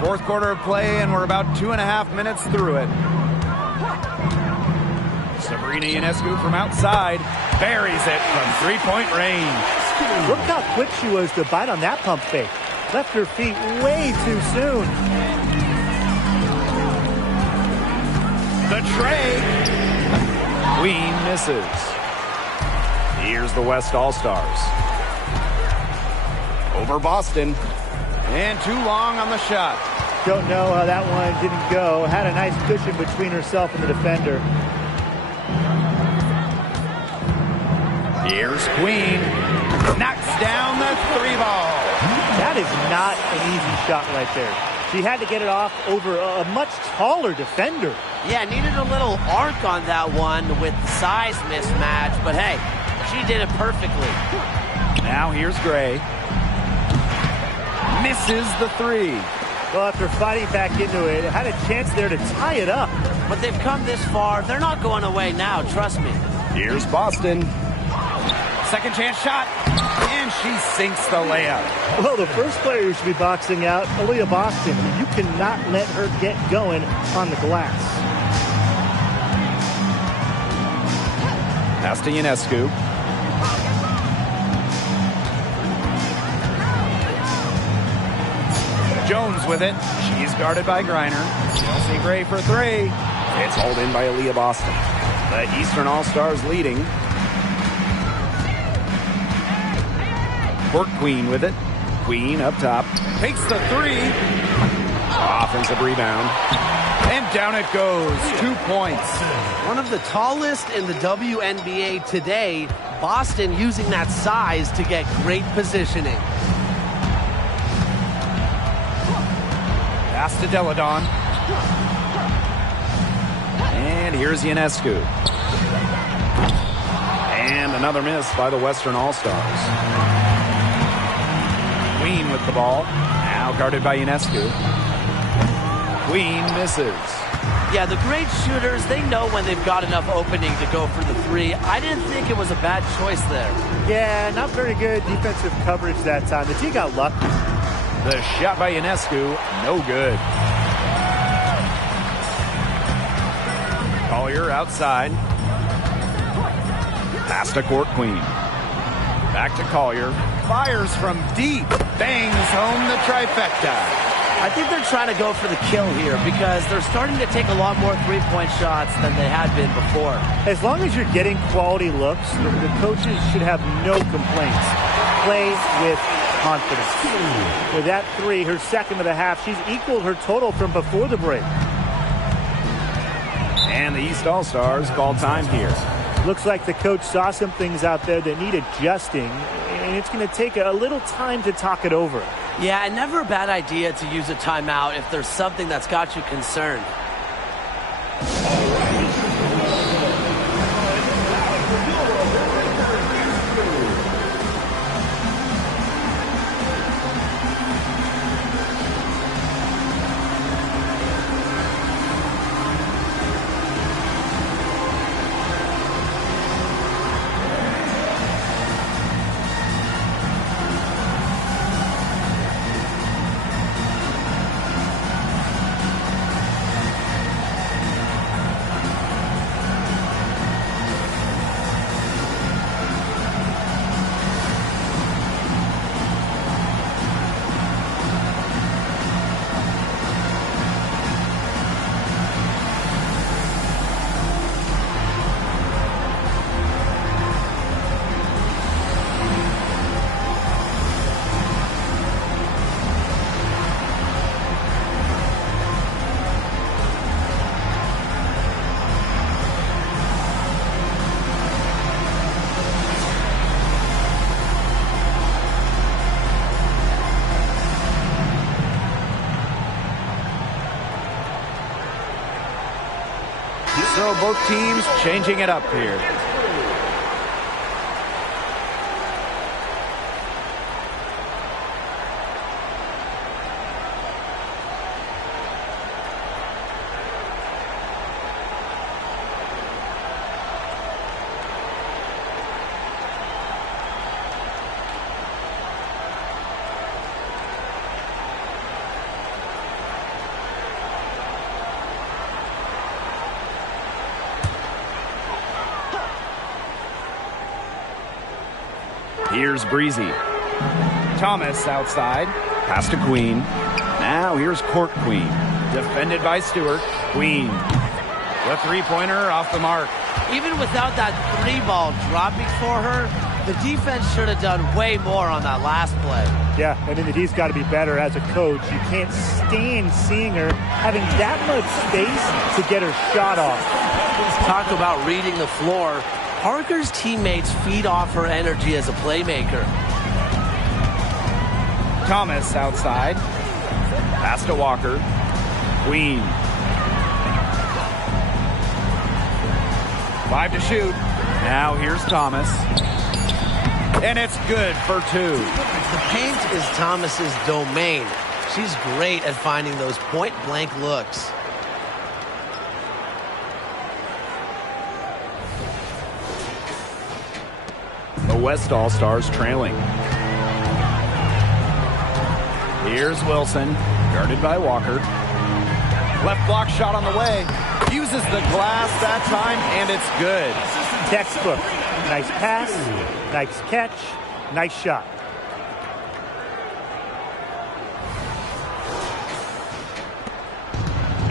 Fourth quarter of play, and we're about 2.5 minutes through it. Sabrina Ionescu from outside buries it from three-point range. Look how quick she was to bite on that pump fake. Left her feet way too soon. The tray. Queen misses. Here's the West All-Stars. Over Boston. And too long on the shot. Don't know how that one didn't go. Had a nice cushion between herself and the defender. Here's Queen. Knocks down the three ball. That is not an easy shot right there. She had to get it off over a much taller defender. Yeah, needed a little arc on that one with the size mismatch, but hey, she did it perfectly. Now here's Gray. Misses the three. Well, after fighting back into it, had a chance there to tie it up. But they've come this far. They're not going away now, trust me. Here's Boston. Second chance shot. And she sinks the layup. Well, the first player who should be boxing out, Aaliyah Boston. You cannot let her get going on the glass. Pass to Ionescu. Jones with it. She's guarded by Griner. Chelsea Gray for three. It's hauled in by Aaliyah Boston. The Eastern All-Stars leading. Court Queen with it. Queen up top. Takes the three. Offensive rebound. And down it goes. 2 points. One of the tallest in the WNBA today. Boston using that size to get great positioning. Pass to Deladon. And here's Ionescu. And another miss by the Western All-Stars. Queen with the ball. Now guarded by Ionescu. Queen misses. Yeah, the great shooters, they know when they've got enough opening to go for the three. I didn't think it was a bad choice there. Yeah, not very good defensive coverage that time. The team got lucky. The shot by Ionescu, no good. Collier outside. Pass to Court Queen. Back to Collier. Fires from deep. Bangs home the trifecta. I think they're trying to go for the kill here because they're starting to take a lot more three-point shots than they had been before. As long as you're getting quality looks, the coaches should have no complaints. Play with confidence. With that three, her second of the half, she's equaled her total from before the break. And the East All-Stars call time here. Looks like the coach saw some things out there that need adjusting, and it's going to take a little time to talk it over. Yeah, and never a bad idea to use a timeout if there's something that's got you concerned. So both teams changing it up here. Here's Breezy. Thomas outside. Pass to Queen. Now here's Court Queen. Defended by Stewart. Queen. The three-pointer off the mark. Even without that three ball dropping for her, the defense should have done way more on that last play. Yeah, I mean, the D's got to be better as a coach. You can't stand seeing her having that much space to get her shot off. Talk about reading the floor. Parker's teammates feed off her energy as a playmaker. Thomas outside. Pass to Walker. Queen. 5 to shoot. Now here's Thomas. And it's good for 2. The paint is Thomas's domain. She's great at finding those point-blank looks. The West All-Stars trailing. Here's Wilson, guarded by Walker. Left block shot on the way. Uses the glass that time, and it's good. Textbook. Nice pass, nice catch, nice shot.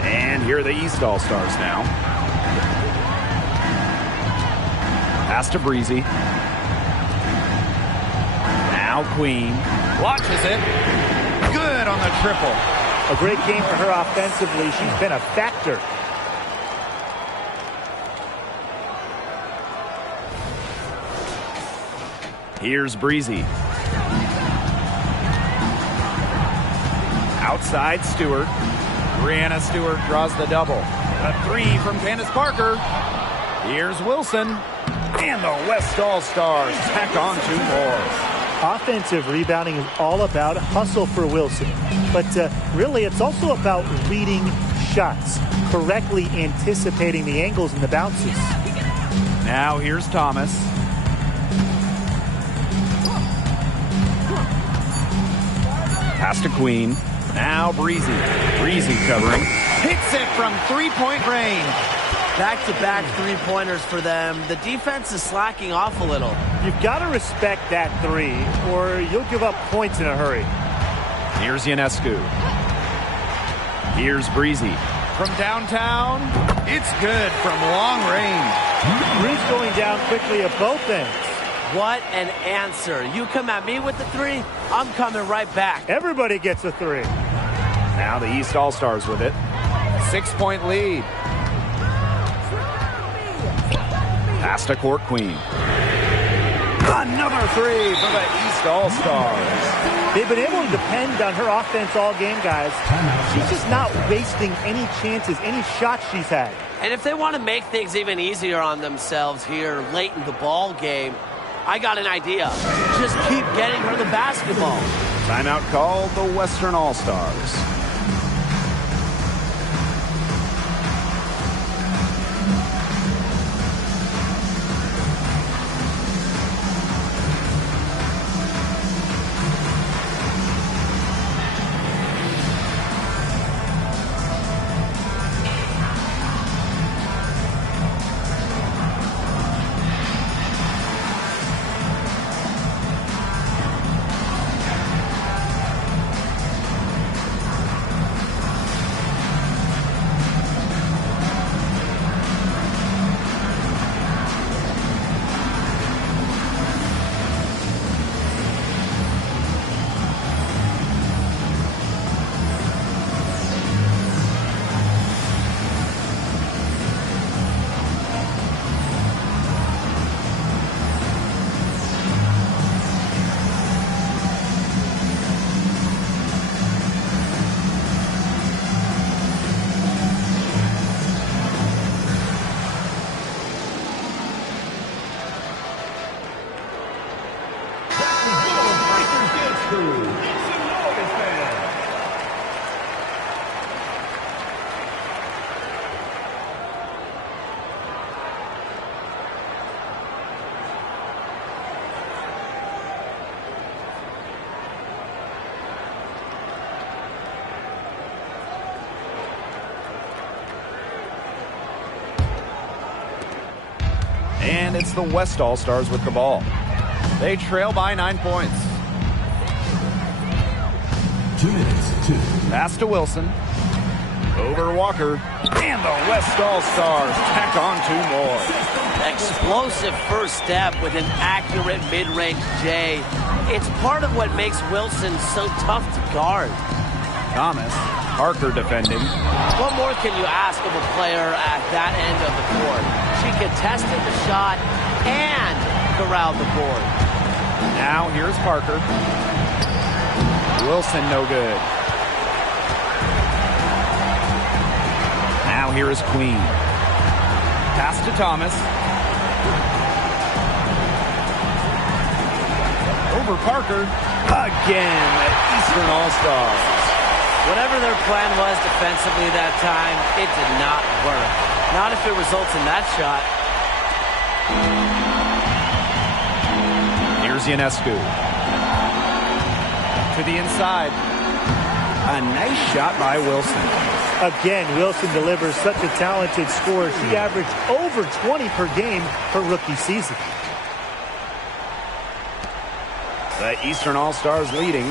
And here are the East All-Stars now. Pass to Breezy. Now Queen. Watches it. Good on the triple. A great game for her offensively. She's been a factor. Here's Breezy. Outside Stewart. Brianna Stewart draws the double. A three from Candace Parker. Here's Wilson. And the West All-Stars tack on 2 more. Offensive rebounding is all about hustle for Wilson. But really, it's also about reading shots, correctly anticipating the angles and the bounces. Now here's Thomas. Pass to Queen. Now Breezy. Breezy covering. Hits it from three-point range. Back-to-back three-pointers for them. The defense is slacking off a little. You've got to respect that three, or you'll give up points in a hurry. Here's Ionescu. Here's Breezy. From downtown, it's good from long range. Breeze going down quickly at both ends. What an answer. You come at me with the three, I'm coming right back. Everybody gets a three. Now the East All-Stars with it. 6-point lead. Pass to Court Queen. Another three for the East All-Stars. They've been able to depend on her offense all game, guys. She's just not wasting any chances, any shots she's had. And if they want to make things even easier on themselves here late in the ball game, I got an idea. Just keep getting her the basketball. Timeout called the Western All-Stars. And it's the West All-Stars with the ball. They trail by 9 points. 2 minutes, 2. Pass to Wilson. Over Walker. And the West All-Stars tack on 2 more. Explosive first step with an accurate mid-range J. It's part of what makes Wilson so tough to guard. Thomas. Parker defending. What more can you ask of a player at that end of the court? She contested the shot and corralled the board. Now here's Parker. Wilson no good. Now here is Queen. Pass to Thomas. Over Parker. Again, the Eastern All-Stars. Whatever their plan was defensively that time, it did not work. Not if it results in that shot. Here's Ionescu. To the inside. A nice shot by Wilson. Again, Wilson delivers such a talented scorer. She averaged over 20 per game her rookie season. The Eastern All-Stars leading.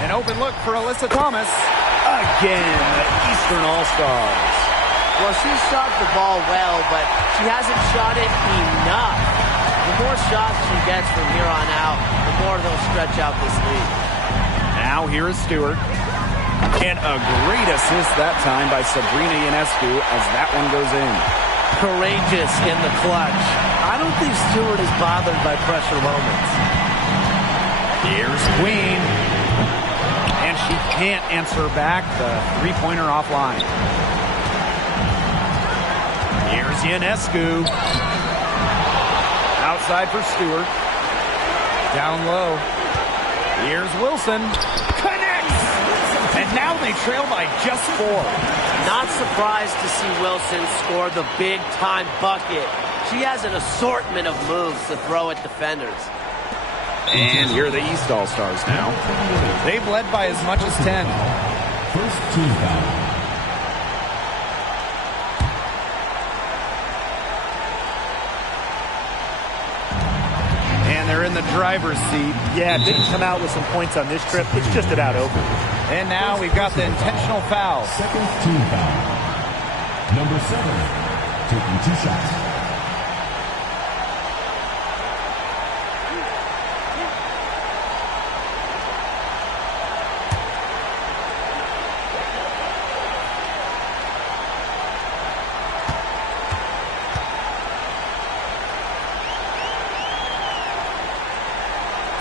An open look for Alyssa Thomas. Again, the Eastern All-Stars. Well, she shot the ball well, but she hasn't shot it enough. The more shots she gets from here on out, the more they'll stretch out this lead. Now here is Stewart. And a great assist that time by Sabrina Ionescu as that one goes in. Courageous in the clutch. I don't think Stewart is bothered by pressure moments. Here's Queen. And she can't answer back the three-pointer offline. Here's Ionescu. Outside for Stewart. Down low. Here's Wilson. Connects! And now they trail by just 4. Not surprised to see Wilson score the big-time bucket. She has an assortment of moves to throw at defenders. And here are the East All-Stars now. They've led by as much as 10. First team foul. And they're in the driver's seat. Yeah, didn't come out with some points on this trip. It's just about over. And now we've got the intentional foul. Second team foul. Number 7, taking 2 shots.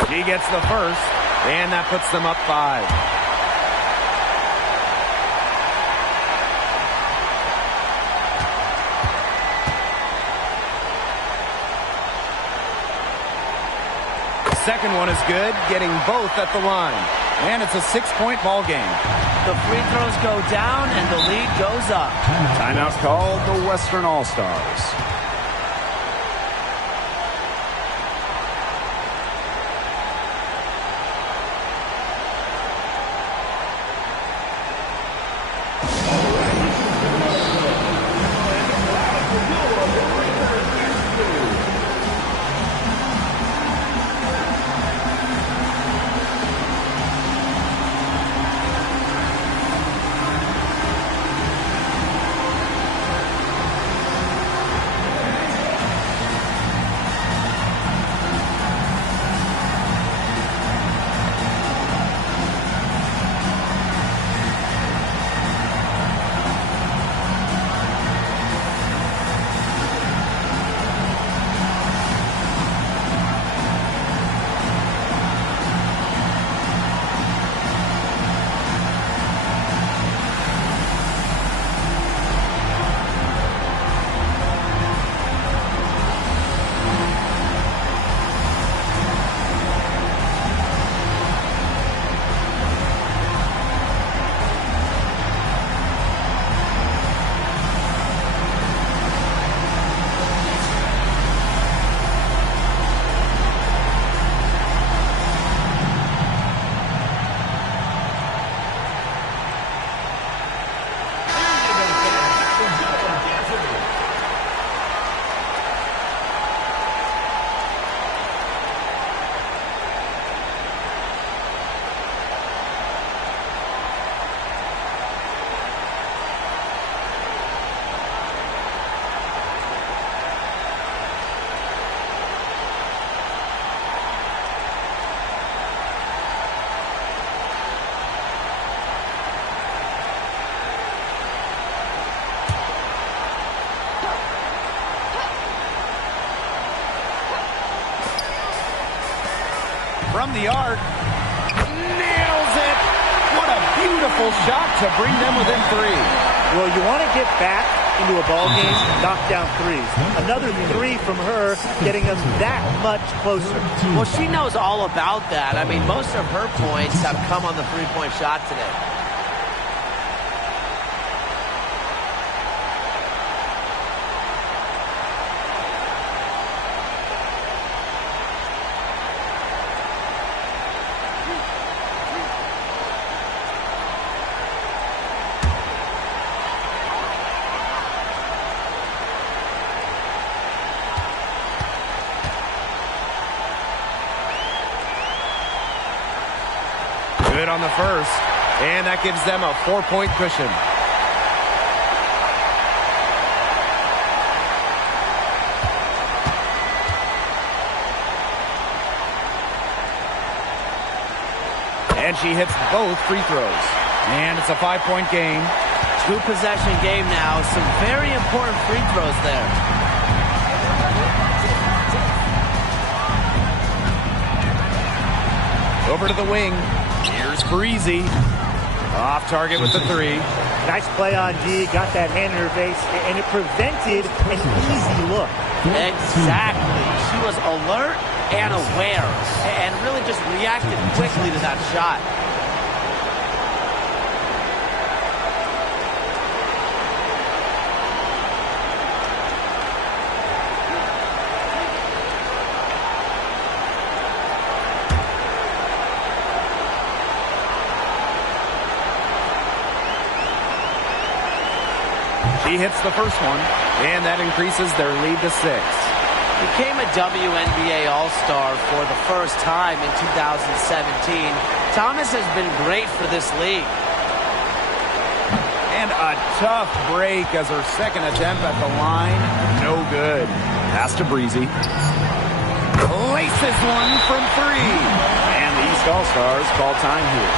She gets the first, and that puts them up 5. Second one is good, getting both at the line. And it's a 6-point ball game. The free throws go down, and the lead goes up. Timeout called the Western All-Stars. from the arc. Nails it. What a beautiful shot to bring them within 3. Well, you want to get back into a ball game, knock down threes. Another 3 from her, getting them that much closer. Well, she knows all about that. I mean, most of her points have come on the three-point shot today. Good on the first, and that gives them a 4-point cushion. And she hits both free throws. And it's a 5-point game. 2-possession game now. Some very important free throws there. Over to the wing. Here's Breezy. Off target with the 3. Nice play on D. Got that hand in her face, and it prevented an easy look. Exactly. She was alert and aware, and really just reacted quickly to that shot. He hits the first one, and that increases their lead to 6. Became a WNBA All-Star for the first time in 2017. Thomas has been great for this league. And a tough break as her second attempt at the line. No good. Pass to Breezy. Places one from 3. And the East All-Stars call time here.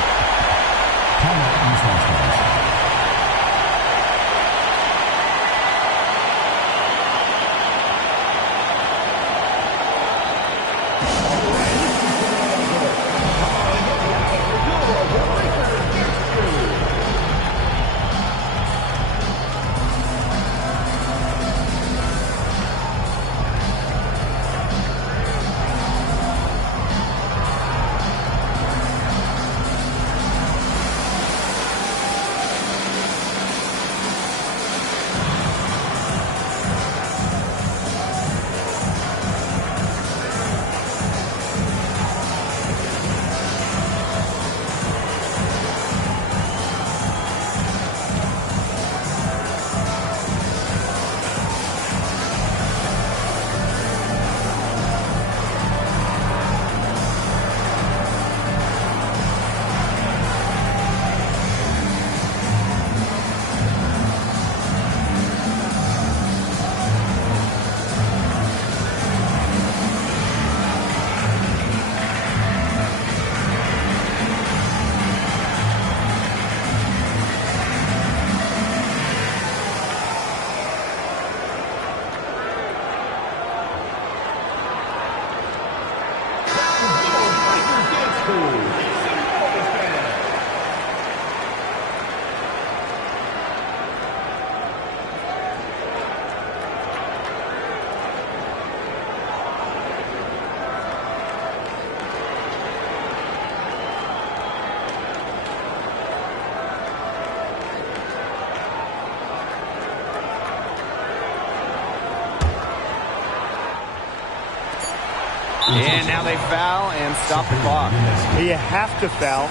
And now they foul and stop the clock. You have to foul,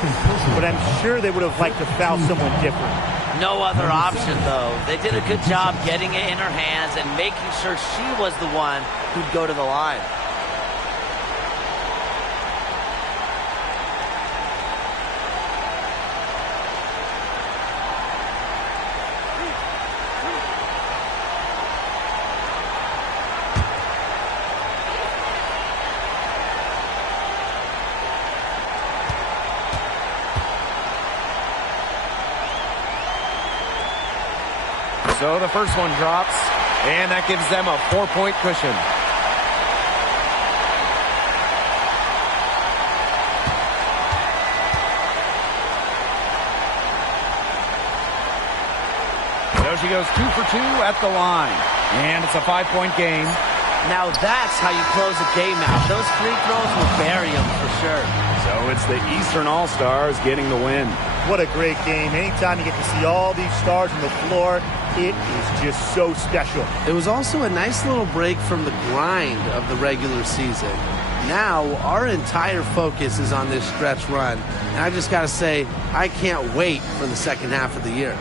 but I'm sure they would have liked to foul someone different. No other option, though. They did a good job getting it in her hands and making sure she was the one who'd go to the line. So the first one drops, and that gives them a 4-point cushion. She goes 2 for 2 at the line. And it's a 5-point game. Now that's how you close a game out. Those free throws will bury them for sure. So it's the Eastern All-Stars getting the win. What a great game. Anytime you get to see all these stars on the floor, it is just so special. It was also a nice little break from the grind of the regular season. Now our entire focus is on this stretch run. And I just got to say, I can't wait for the second half of the year.